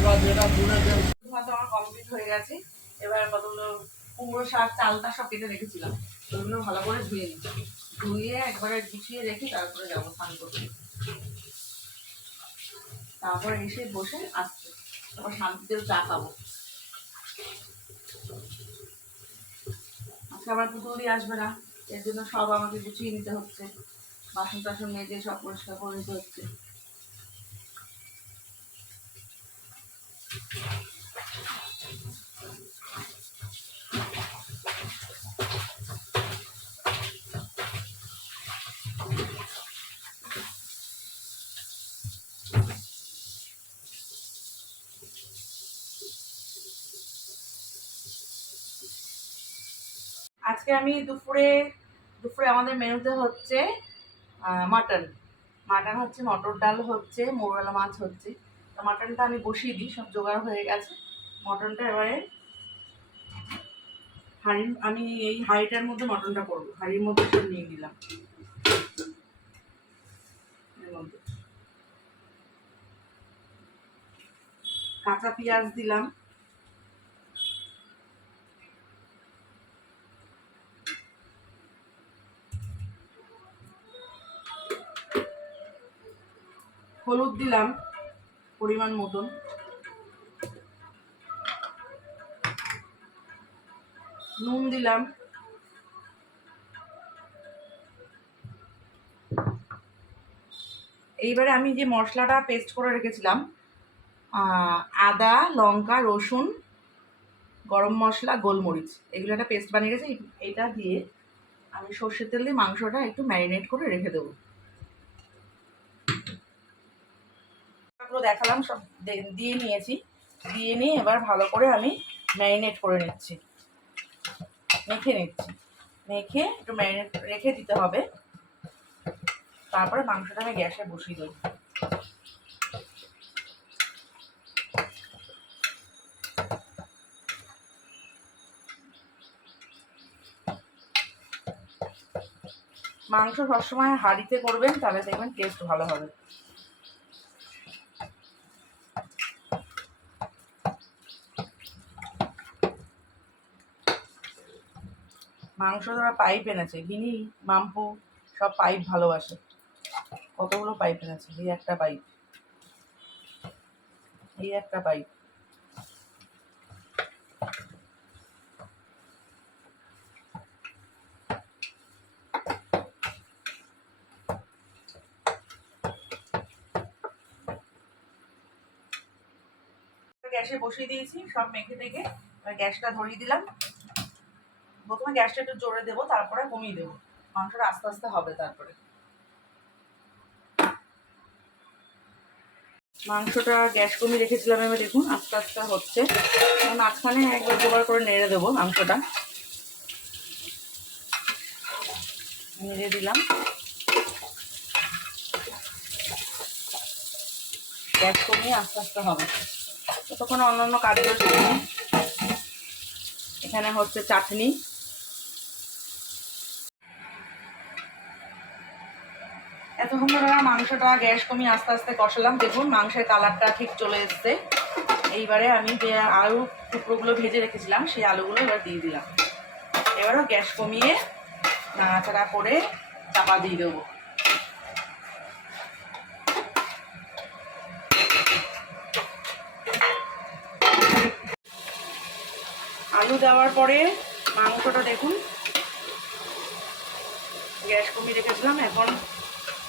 আমার কমপ্লিট হয়ে গেছে। এবার কতগুলো কুমড়ো শাক চালটা সব কেটে রেখেছিলাম, ওগুলো ভালো করে ধুয়ে নিচ্ছি। ধুয়ে একবারে গুছিয়ে রেখে তারপরে যাবো স্নান করতে। তারপর এসে বসে আসছে, তারপর শান্তিতে চা খাবো। আজকে আবার পুতুল দিয়ে আসবে না, এর জন্য সব আমাকে গুছিয়ে নিতে হচ্ছে। বাসন টাসন মেজে সব পরিষ্কার করে নিতে হচ্ছে। আজকে আমি দুপুরে আমাদের মেনুতে হচ্ছে মাটন হচ্ছে, মটর ডাল হচ্ছে, মৌরলা মাছ হচ্ছে। তো মাটনটা আমি বসিয়ে দিই, সব জোগাড় হয়ে গেছে। মটনটা এবারে আমি এই হাঁড়িটার মধ্যে মটনটা করবো, হাঁড়ির মধ্যে সব নিয়ে নিলাম। কাঁচা পেঁয়াজ দিলাম, হলুদ দিলাম পরিমাণ মতন, নুন দিলাম, এইবারে আমি যে মশলাটা পেস্ট করে রেখেছিলাম, আদা, লঙ্কা, রসুন, গরম মশলা, গোলমরিচ, এগুলো একটা পেস্ট বানিয়ে গেছে। এটা দিয়ে আমি সর্ষের তেল দিয়ে মাংসটা একটু ম্যারিনেট করে রেখে দেবো। দেখালাম, সব দিয়ে নিয়েছি। দিয়ে নিয়ে এবার ভালো করে আমি ম্যারিনেট করে নিচ্ছি, মেখে নিচ্ছি। মেখে একটু ম্যারিনেট রেখে দিতে হবে। তারপরে মাংসটা আমি গ্যাসে বসিয়ে দেবো। মাংস সবসময় হাঁড়িতে করবেন, তাহলে দেখবেন টেস্ট ভালো হবে। মাংস ধরা পাইপ এনেছে, গিনি, মাম্পু সব পাইপ ভালোবাসে। কতগুলো পাইপ এনেছে, এই একটা পাইপ, এই একটা পাইপ। গ্যাসে বসিয়ে দিয়েছি সব মেখে টেখে। গ্যাসটা ধরিয়ে দিলাম। প্রথমে গ্যাসটা একটু জোরে দেবো, তারপরে কমিয়ে দেবো, মাংসটা আস্তে আস্তে হবে। তারপরে মাংসটা গ্যাস কমিয়ে রেখেছিলাম, এবার দেখুন আস্তে আস্তে হচ্ছে। মাঝখানে একবার দুবার করে নেড়ে দেবো, মাংসটা নেড়ে দিলাম। গ্যাস কমিয়ে আস্তে আস্তে হবে। ততক্ষণ অন্যান্য কাজগুলো শিখে নিই। এখানে হচ্ছে চাটনি, এতক্ষণ ধরে মাংসটা গ্যাস কমিয়ে আস্তে আস্তে কষালাম। দেখুন মাংসের কালারটা ঠিক চলে এসছে। এইবারে আমি যে আলু টুকরোগুলো ভেজে রেখেছিলাম, সেই আলুগুলো এবার দিয়ে দিলাম। এবারও গ্যাস কমিয়ে নাড়াচাড়া করে চাপা দিয়ে দেবো। আলু দেওয়ার পরে মাংসটা দেখুন গ্যাস কমিয়ে রেখেছিলাম, এখন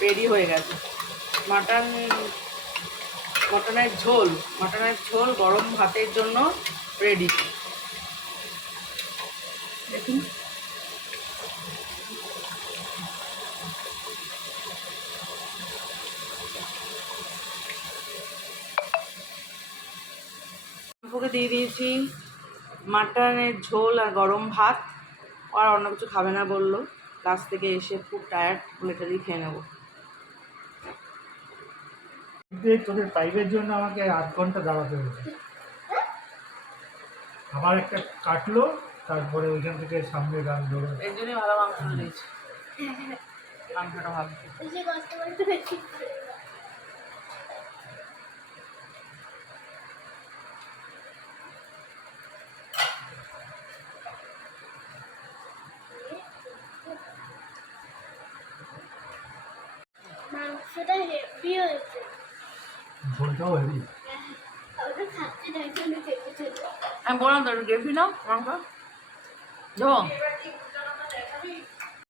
রেডি হয়ে গেছে। মটনের ঝোল গরম ভাতের জন্য রেডি। দেখুন দিয়ে দিয়েছি মাটনের ঝোল আর গরম ভাত। আর অন্য কিছু খাবে না বললো, কাছ থেকে এসে খুব টায়ার্ড, প্লেটে দিয়ে খেয়ে নেবো। তোদের পাইপের জন্য আমাকে 8 ঘন্টা দাঁড়াতে হয়েছে। আবার একটা কাটলো, তারপরে ওইখান থেকে সামনে গান ধরে। এর জন্যই ভালো মাংস দিয়েছি, মাংসটা ভালো। মাংসটা হেভি হয়েছে। ঝোলটাও হেভি। ওটা খাচ্ছি না, এখানে খেতে খেতে। আমি বললাম তো গ্রেভি নাও মাংস দেবো।